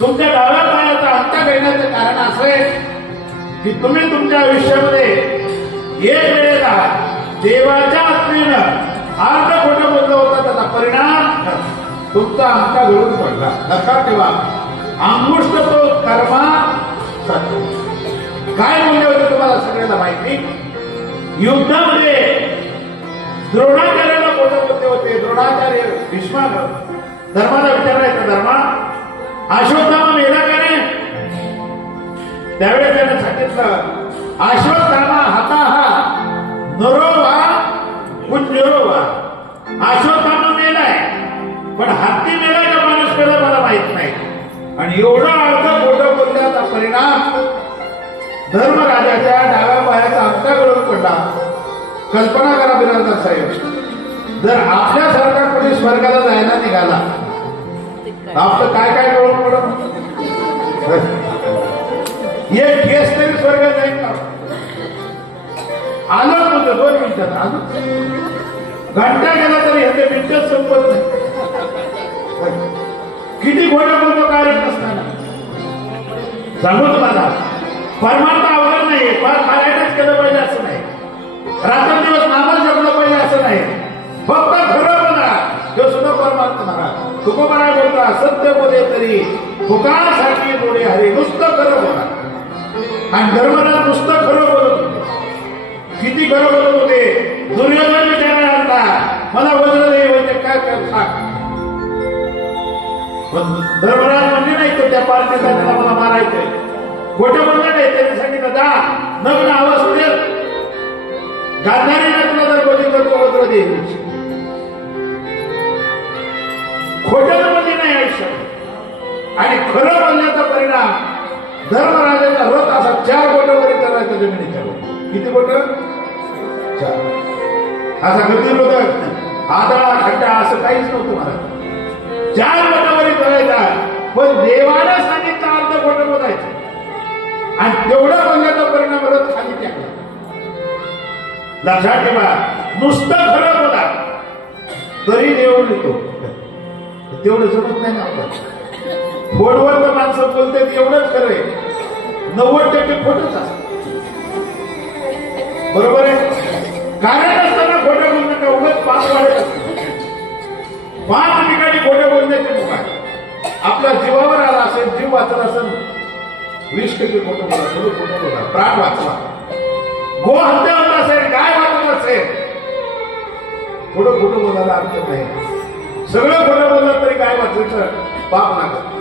तुमच्या डाव्या पायाचा अंत्य करण्याचं कारण असं आहे की तुम्ही तुमच्या आयुष्यामध्ये एक वेळेला देवाच्या आत्मेनं अर्ध खोटं बोललं होतं, त्याचा परिणाम तुमचा अंका घडून पडला. लक्षात ठेवा, अंगुष्ठ तो कर्मा सत्य. काय बोलले होते तुम्हाला सगळ्यांना माहिती? युद्धामध्ये द्रोणाचार्याला खोटं बोलले होते. द्रोणाचार्य भीष्माला धर्माला विचारायचं, धर्मा अश्वत्थामा मेला का नाही? त्यावेळेस त्याने सांगितलं, अश्वत्थामा हाता हा नरो वा कुंजरो वा. अश्वत्थामा मेलाय, पण हत्ती मेलाय का माणूस मेला मला माहित नाही. आणि एवढा अर्ध खोटं बोलण्याचा परिणाम धर्मराजाच्या डाव्या पायाचा अंका गळून पडला. कल्पना करा बिराजदार साहेब, जर आपल्यासारखा कोणी स्वर्गाला जायला निघाला, आपलं काय काय गळून पडत? एक केस तरी स्वर्गात जाईल का? आलं म्हणजे 2 मिनिटात आलं, घंटा गेला तरी ह्याचे मिनिटच संपत नाही. किती खोटं बोलतो कारण नसताना. सांगू तुम्हाला, परमार्थ अवघड नाही, फार मारायलाच केलं पाहिजे असं नाही, रात्रंदिवस नामाला जपलं पाहिजे असं नाही. फक्त खरं बोला, तो सुद्धा परमार्थ म्हणा. तुकोबाराय बोलता, सत्य बोले तरी फुकासाठी बोले हरे. नुसतं खरं बोला. आणि धर्मराज नुसतं खरं बोलत होते. किती खरं बोलत होते? दुर्योधन विचारायला आलता, मला वज्र दे, म्हणजे काय काय सांग. पण धर्मराज म्हणजे नाही तो त्या पार्टीला त्याला मला मारायचंय. खोटं बोललं नाही, त्याने सांगितलं जा नग्न अवस्था दे, गांधारीला तुला जर बघितलं तो वज्र दे. खोटं म्हणजे नाही आयुष्यात. आणि खरं बोलण्याचा परिणाम धर्मराजाचा रथ असा 4 बोटं वरी करायचा जमिनीच्या वर. किती बोटं? 4. असा गतीर होता, आदळा खड्डा असं काहीच नव्हतं मला. 4 बोटं वरी करायचा. पण देवानं सांगितलं अर्ध खोटं बोलायचं, आणि तेवढा बोलण्याचा परिणाम रथ खाली टाकला. लक्षात ठेवा, नुसतं खरं बोला तरी देव येतो. तेवढं जमत नाही ना आपल्याला. फोनवर तर माणसं बोलते एवढंच खरं आहे, 90% खोटंच असतं. बरोबर आहे? कारण असताना खोटं बोलणं का उगाच 5 वाढत असतं. 5 ठिकाणी खोटं बोलण्याचे मुख आपल्या जीवावर आला असेल, जीव वाचला असेल, 20% खोटं बोला, थोडं खोटं बोला, प्राण वाचवा. गो हत्या होत असेल, गाय वाचत असेल, थोडं खोटं बोलायला अर्थ नाही. सगळं खोटं बोललं तरी गाय वाचायचं पाप लागत.